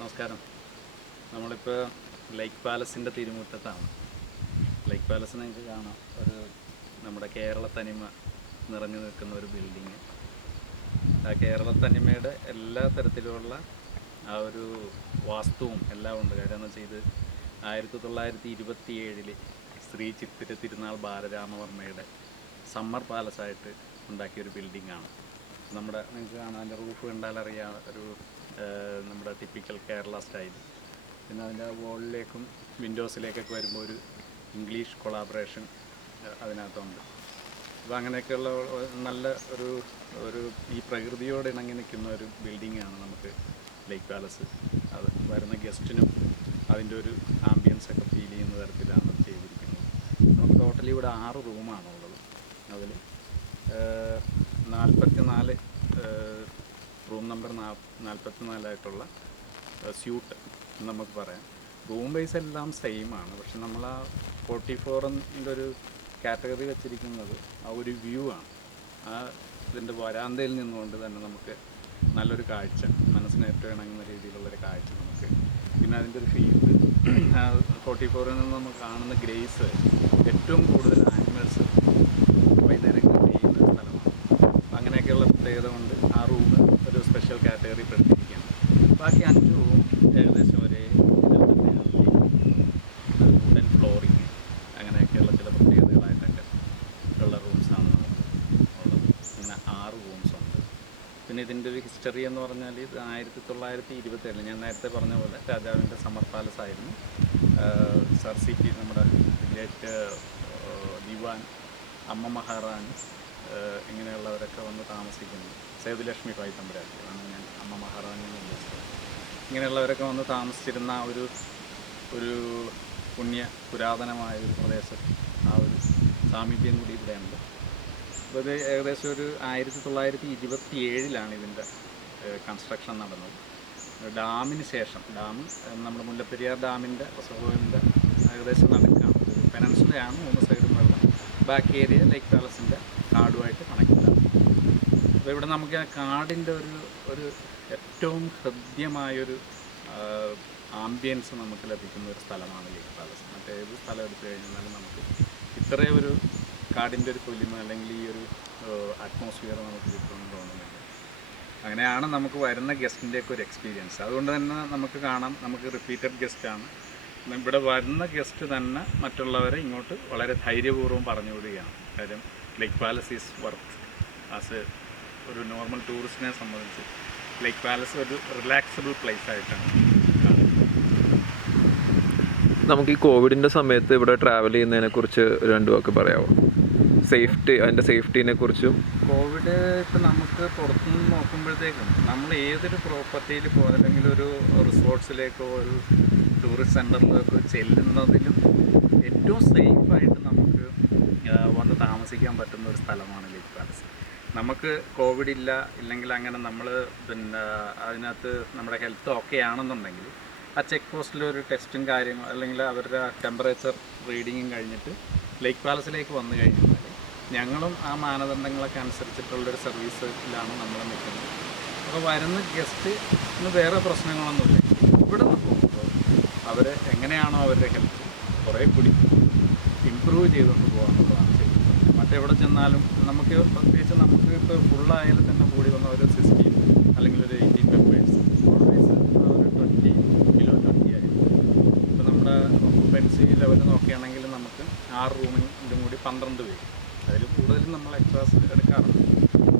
നമസ്കാരം. നമ്മളിപ്പോൾ ലേക്ക് പാലസിൻ്റെ തിരുമുറ്റത്താണ്. ലേക്ക് പാലസ് നിങ്ങൾക്ക് കാണാം, ഒരു നമ്മുടെ കേരള തനിമ നിറഞ്ഞു നിൽക്കുന്ന ഒരു ബിൽഡിങ്. ആ കേരള തനിമയുടെ എല്ലാ തരത്തിലുള്ള ആ ഒരു വാസ്തുവും എല്ലാം ഉണ്ട്. കാര്യം എന്ന് വെച്ചാൽ ഇത് 1927 ശ്രീ ചിത്തിര തിരുനാൾ ബാലരാമവർമ്മയുടെ സമ്മർ പാലസായിട്ട് ഉണ്ടാക്കിയൊരു ബിൽഡിങ്ങാണ്. നമ്മുടെ നിങ്ങൾക്ക് കാണാൻ അതിൻ്റെ റൂഫ് കണ്ടാൽ അറിയാം, ഒരു നമ്മുടെ ടിപ്പിക്കൽ കേരള സ്റ്റൈൽ. പിന്നെ അതിൻ്റെ വോളിലേക്കും വിൻഡോസിലേക്കൊക്കെ വരുമ്പോൾ ഒരു ഇംഗ്ലീഷ് കൊളാബറേഷൻ അതിനകത്തുണ്ട്. അപ്പോൾ അങ്ങനെയൊക്കെയുള്ള നല്ല ഒരു ഒരു ഈ പ്രകൃതിയോട് ഇണങ്ങി നിൽക്കുന്ന ഒരു ബിൽഡിങ്ങാണ് നമുക്ക് ലേക്ക് പാലസ്. അത് വരുന്ന ഗസ്റ്റിനും അതിൻ്റെ ഒരു ആംബിയൻസൊക്കെ ഫീൽ ചെയ്യുന്ന തരത്തിലാണ് അത് ചെയ്തിരിക്കുന്നത്. നമുക്ക് ടോട്ടലി ഇവിടെ 6 റൂമാണുള്ളത്. അതിൽ 44 റൂം നമ്പർ 44 സ്യൂട്ട് നമുക്ക് പറയാം. റൂം വൈസ് എല്ലാം സെയിമാണ്, പക്ഷെ നമ്മൾ ആ 44 ഒരു കാറ്റഗറി വെച്ചിരിക്കുന്നത് ആ ഒരു വ്യൂ ആണ്. ആ ഇതിൻ്റെ വരാന്തയിൽ നിന്നുകൊണ്ട് തന്നെ നമുക്ക് നല്ലൊരു കാഴ്ച, മനസ്സിന് ഏറ്റവും ഇണങ്ങുന്ന രീതിയിലുള്ളൊരു കാഴ്ച നമുക്ക്. പിന്നെ അതിൻ്റെ ഒരു ഫീൽഡ് 44 നിന്ന് നമുക്ക് കാണുന്ന ഗ്രേസ്, ഏറ്റവും കൂടുതൽ ആനിമൽസ് വൈകുന്നേരങ്ങളിൽ ചെയ്യുന്ന സ്ഥലമാണ്. അങ്ങനെയൊക്കെയുള്ള പ്രത്യേകത കൊണ്ട് ആ റൂം ഒരു സ്പെഷ്യൽ കാറ്റഗറി പെടുത്തിയിരിക്കുകയാണ്. ബാക്കി 5 റൂം ഏകദേശം ഒരേ ഇതിൽ തന്നെയാണ്. വുഡൻ ഫ്ലോറിങ് അങ്ങനെയൊക്കെയുള്ള ചില പ്രത്യേകതകളായിട്ടൊക്കെ ഉള്ള റൂംസാണ് നമുക്ക് ഉള്ളത്. പിന്നെ 6 റൂംസുണ്ട്. പിന്നെ ഇതിൻ്റെ ഒരു ഹിസ്റ്ററി എന്ന് പറഞ്ഞാൽ ഇത് 1927 ഞാൻ നേരത്തെ പറഞ്ഞ പോലെ രാജാവിൻ്റെ സമ്മർ പാലസ് ആയിരുന്നു. സർ സി പി നമ്മുടെ ഗ്രേറ്റ് ദിവാൻ, അമ്മ മഹാറാണി ഇങ്ങനെയുള്ളവരൊക്കെ വന്ന് താമസിക്കുന്നു. സേതുലക്ഷ്മി ഭായ് തമ്പുരാട്ടിയാണ് ഞാൻ അമ്മ മഹാറാണി എന്ന് ഉദ്ദേശിച്ചത്. ഇങ്ങനെയുള്ളവരൊക്കെ വന്ന് താമസിച്ചിരുന്ന ഒരു പുണ്യ പുരാതനമായ ഒരു പ്രദേശം, ആ ഒരു സാമീപ്യം കൂടി ഇവിടെയുണ്ട്. അപ്പോൾ ഇത് ഏകദേശം ഒരു 1927 ഇതിൻ്റെ കൺസ്ട്രക്ഷൻ നടന്നത്. ഡാമിന് ശേഷം, നമ്മുടെ മുല്ലപ്പെരിയാർ ഡാമിൻ്റെ റിസർവോയറിൻ്റെ ഏകദേശം നടുക്കാണ്. ഒരു പെനൻസുലയാണ്, 3 സൈഡും വെള്ളം. ബാക്കി ഏരിയ ലേക്ക് പാലസിൻ്റെ കാടുമായിട്ട് കണക്റ്റഡാണ്. അപ്പോൾ ഇവിടെ നമുക്ക് ആ കാടിൻ്റെ ഒരു ഏറ്റവും ഹൃദ്യമായൊരു ആംബിയൻസ് നമുക്ക് ലഭിക്കുന്ന ഒരു സ്ഥലമാണ് ലേക്ക് പാലസ്. മറ്റേത് സ്ഥലം എടുത്തു കഴിഞ്ഞാലും നമുക്ക് ഇത്രയും ഒരു കാടിൻ്റെ ഒരു പൊലിമ അല്ലെങ്കിൽ ഈ ഒരു അറ്റ്മോസ്ഫിയർ നമുക്ക് കിട്ടുമെന്ന് തോന്നുന്നില്ല. അങ്ങനെയാണ് നമുക്ക് വരുന്ന ഗസ്റ്റിൻ്റെയൊക്കെ ഒരു എക്സ്പീരിയൻസ്. അതുകൊണ്ട് തന്നെ നമുക്ക് കാണാം, നമുക്ക് റിപ്പീറ്റഡ് ഗസ്റ്റാണ്. ഇവിടെ വരുന്ന ഗസ്റ്റ് തന്നെ മറ്റുള്ളവരെ ഇങ്ങോട്ട് വളരെ ധൈര്യപൂർവ്വം പറഞ്ഞു വിടുകയാണ്. കാര്യം ലേക്ക് പാലസ് ഈസ് വർത്ത് ആസ് ഒരു നോർമൽ ടൂറിസ്റ്റിനെ സംബന്ധിച്ച് ലേക്ക് പാലസ് ഒരു റിലാക്സബിൾ പ്ലേസ് ആയിട്ടാണ്. നമുക്ക് ഈ കോവിഡിൻ്റെ സമയത്ത് ഇവിടെ ട്രാവൽ ചെയ്യുന്നതിനെക്കുറിച്ച് 2 വാക്ക് പറയാമോ? അതിൻ്റെ സേഫ്റ്റീനെ കുറിച്ചും. കോവിഡ് ഇപ്പം നമുക്ക് പുറത്തുനിന്ന് നോക്കുമ്പോഴത്തേക്കും നമ്മൾ ഏതൊരു പ്രോപ്പർട്ടിയിൽ അല്ലെങ്കിൽ ഒരു റിസോർട്ട്സിലേക്കോ ഒരു ടൂറിസ്റ്റ് സെൻറ്ററിലേക്കോ ചെല്ലുന്നതിലും ഏറ്റവും സേഫായിട്ട് നമുക്ക് വന്ന് താമസിക്കാൻ പറ്റുന്ന ഒരു സ്ഥലമാണ് ലേക്ക് പാലസ്. നമുക്ക് കോവിഡ് ഇല്ലെങ്കിൽ അങ്ങനെ നമ്മൾ പിന്നെ അതിനകത്ത് നമ്മുടെ ഹെൽത്ത് ഓക്കെ ആണെന്നുണ്ടെങ്കിൽ ആ ചെക്ക് പോസ്റ്റിൽ ഒരു ടെസ്റ്റും കാര്യങ്ങളും അല്ലെങ്കിൽ അവരുടെ ടെമ്പറേച്ചർ റീഡിങ്ങും കഴിഞ്ഞിട്ട് ലേക്ക് പാലസിലേക്ക് വന്നു കഴിഞ്ഞാൽ ഞങ്ങളും ആ മാനദണ്ഡങ്ങളൊക്കെ അനുസരിച്ചിട്ടുള്ളൊരു സർവീസിലാണ് നമ്മൾ നിൽക്കുന്നത്. അപ്പോൾ വരുന്ന ഗസ്റ്റിന് വേറെ പ്രശ്നങ്ങളൊന്നുമില്ല. ഇവിടെ നിന്ന് പോകുമ്പോൾ അവർ എങ്ങനെയാണോ അവരുടെ ഹെൽത്ത് കുറേ കൂടി ഇമ്പ്രൂവ് ചെയ്തുകൊണ്ട് പോകാമെന്നുള്ളതാണ് ചെയ്യുന്നത്. മറ്റെവിടെ ചെന്നാലും നമുക്ക് പ്രത്യേകിച്ച് നമുക്ക് ഇപ്പോൾ ഫുള്ളായാലും തന്നെ കൂടി വന്ന ഒരു 16 അല്ലെങ്കിൽ ഒരു 18 മെമ്പേഴ്സ്, ഓൾവേസ് ഒരു 20 below 20 ആയിരുന്നു. ഇപ്പോൾ നമ്മുടെ ഒക്കുപ്പൻസി ലെവൽ നോക്കുകയാണെങ്കിൽ നമുക്ക് 6 റൂമിലും കൂടി 12 പേര്, അതിൽ കൂടുതലും നമ്മൾ എക്സ്ട്രാസ് എടുക്കാറുണ്ട്.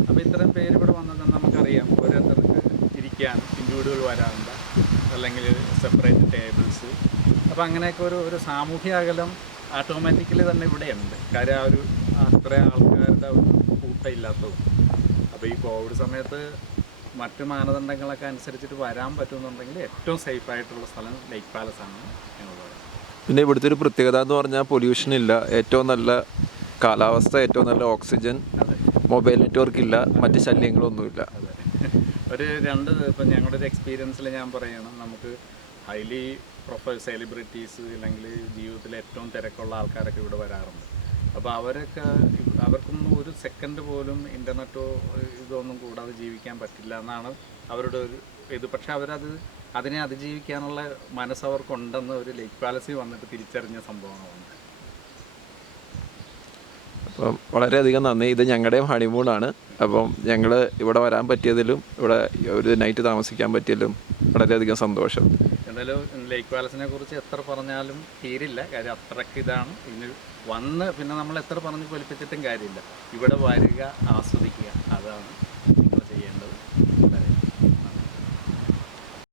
അപ്പോൾ ഇത്തരം പേര് ഇവിടെ വന്നത് നമുക്കറിയാം, ഓരോരുത്തർക്ക് ഇരിക്കാൻ ഇൻഡിവിജ്വൽ വരാറുണ്ട്, അല്ലെങ്കിൽ സെപ്പറേറ്റ് ടേബിൾസ്. അപ്പോൾ അങ്ങനെയൊക്കെ ഒരു സാമൂഹ്യ അകലം ഓട്ടോമാറ്റിക്കലി തന്നെ ഇവിടെയുണ്ട്. കാര്യം അത്ര ആൾക്കാരുടെ ഒരു കൂട്ടമില്ലാത്തതും. അപ്പോൾ ഈ കോവിഡ് സമയത്ത് മറ്റ് മാനദണ്ഡങ്ങളൊക്കെ അനുസരിച്ചിട്ട് വരാൻ പറ്റുമെന്നുണ്ടെങ്കിൽ ഏറ്റവും സേഫായിട്ടുള്ള സ്ഥലം ലേക്ക് പാലസ് ആണ് എന്നുള്ളത്. പിന്നെ ഇവിടുത്തെ ഒരു പ്രത്യേകത എന്ന് പറഞ്ഞാൽ പൊല്യൂഷൻ ഇല്ല, ഏറ്റവും നല്ല കാലാവസ്ഥ, ഏറ്റവും നല്ല ഓക്സിജൻ, മൊബൈൽ നെറ്റ്വർക്ക് ഇല്ല, മറ്റ് ശല്യങ്ങളൊന്നുമില്ല. അതെ, ഇപ്പം ഞങ്ങളുടെ ഒരു എക്സ്പീരിയൻസിൽ ഞാൻ പറയണം, നമുക്ക് ഹൈലി പ്രൊഫൈൽ സെലിബ്രിറ്റീസ് അല്ലെങ്കിൽ ജീവിതത്തിൽ ഏറ്റവും തിരക്കുള്ള ആൾക്കാരൊക്കെ ഇവിടെ വരാറുണ്ട്. അപ്പോൾ അവർക്കൊന്നും ഒരു സെക്കൻഡ് പോലും ഇൻ്റർനെറ്റോ ഇതൊന്നും കൂടാതെ ജീവിക്കാൻ പറ്റില്ല എന്നാണ് അവരുടെ ഒരു ഇത്, പക്ഷെ അതിനെ അതിജീവിക്കാനുള്ള മനസ്സ് അവർക്കുണ്ടെന്ന് ഒരു ലേക്ക് പാലസിൽ വന്നിട്ട് തിരിച്ചറിഞ്ഞ സംഭവമാണ്. അപ്പം വളരെയധികം നന്ദി. ഇത് ഞങ്ങളുടെയും ഹണിമൂണാണ്. അപ്പം ഞങ്ങൾ ഇവിടെ വരാൻ പറ്റിയതിലും ഇവിടെ ഒരു നൈറ്റ് താമസിക്കാൻ പറ്റിയതിലും വളരെയധികം സന്തോഷം. എന്തായാലും ലേക്ക് പാലസിനെ കുറിച്ച് എത്ര പറഞ്ഞാലും തീരില്ല, കാര്യം അത്രയ്ക്ക് ഇതാണ്. ഇനി പിന്നെ നമ്മൾ എത്ര പറഞ്ഞ് പൊലിപ്പിച്ചിട്ടും കാര്യമില്ല. ഇവിടെ വരിക, ആസ്വദിക്കുക, അതാണ് നിങ്ങൾ ചെയ്യേണ്ടത്.